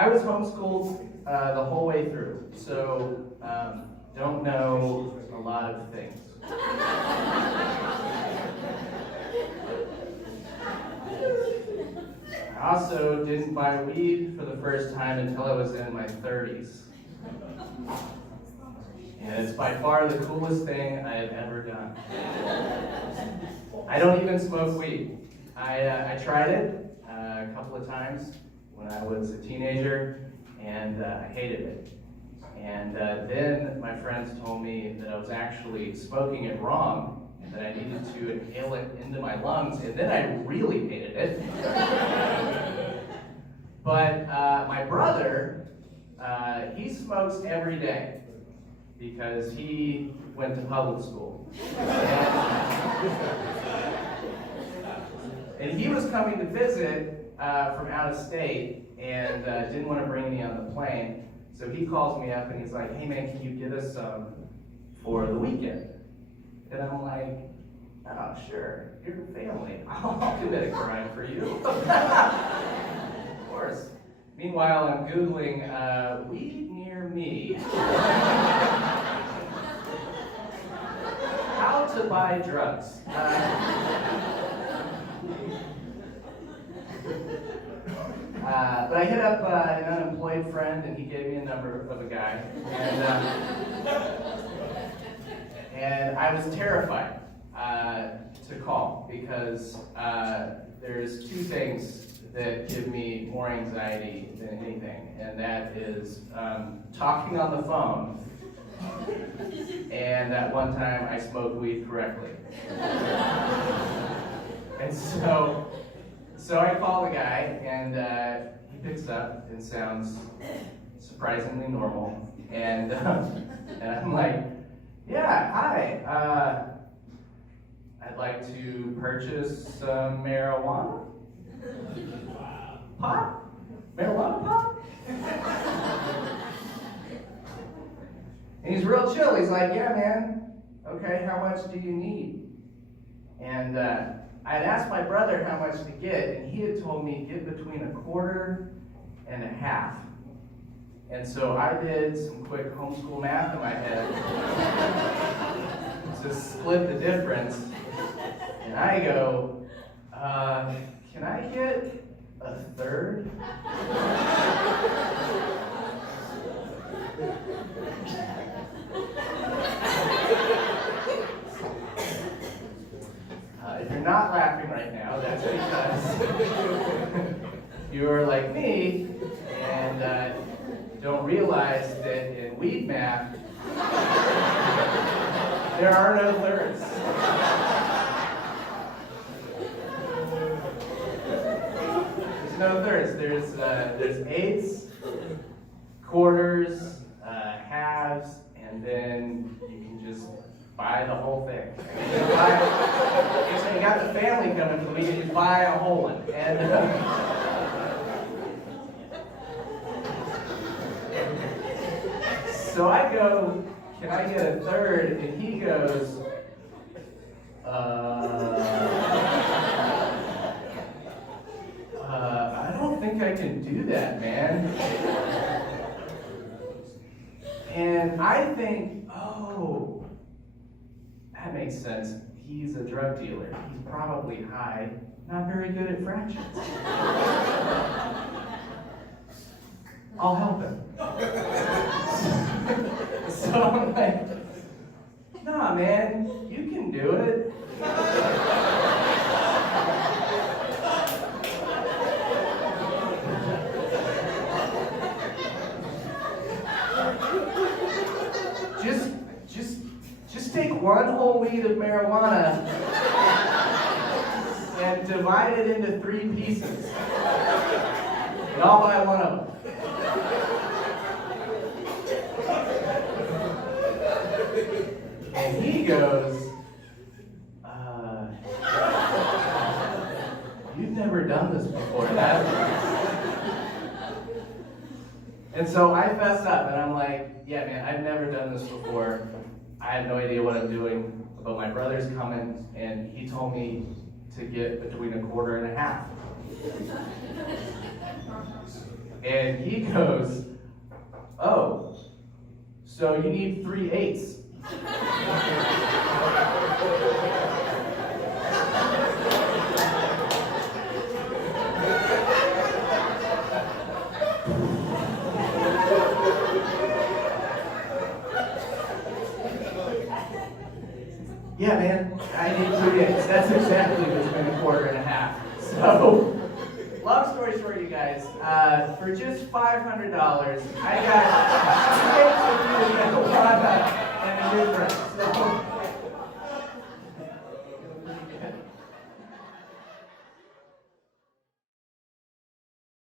I was homeschooled the whole way through, so don't know a lot of things. I also didn't buy weed for the first time until I was in my 30s. And it's by far the coolest thing I have ever done. I don't even smoke weed. I tried it a couple of times when I was a teenager, and I hated it. And then my friends told me that I was actually smoking it wrong, and that I needed to inhale it into my lungs, and then I really hated it. But my brother, he smokes every day because he went to public school. And he was coming to visit from out of state and didn't want to bring me on the plane. So he calls me up and he's like, hey man, can you get us some for the weekend? And I'm like, oh sure, you're family. I'll commit a crime for you. Of course. Meanwhile, I'm Googling weed near me. How to buy drugs. But I hit up an unemployed friend, and he gave me a number of a guy, and I was terrified to call because there's two things that give me more anxiety than anything, and that is talking on the phone, and that one time I smoked weed correctly. And so I call the guy, and he picks up and sounds surprisingly normal. And I'm like, yeah, hi. I'd like to purchase some marijuana. Pot? Marijuana pot? And he's real chill. He's like, yeah, man. Okay, how much do you need? And I had asked my brother how much to get, and he had told me get between $0.25 and $0.50. And so I did some quick homeschool math in my head to split the difference. And I go, can I get $0.33? If you're not laughing right now, that's because you're like me and don't realize that in weed math, there are no thirds. There's no thirds. There's eighths, quarters, halves, and then you can just buy the whole thing. You got the family coming for me, you just buy a whole one. And so I go, can I get $0.33? And he goes, I don't think I can do that, man. And I think, oh, that makes sense. He's a drug dealer. He's probably high, not very good at fractions. I'll help him. So I'm like, nah, man, you can do it. Just take one whole weed of marijuana and divide it into 3 pieces. And I'll buy one of them. And he goes, you've never done this before, have you? And so I fess up and I'm like, yeah man, I've never done this before. I have no idea what I'm doing, but my brother's coming and he told me to get between $0.25 and $0.50. And he goes, oh, so you need 3 8s. Yeah, man, I need 3 8s. That's exactly what's been a quarter and a half. So, long story short, you guys, for just $500, I got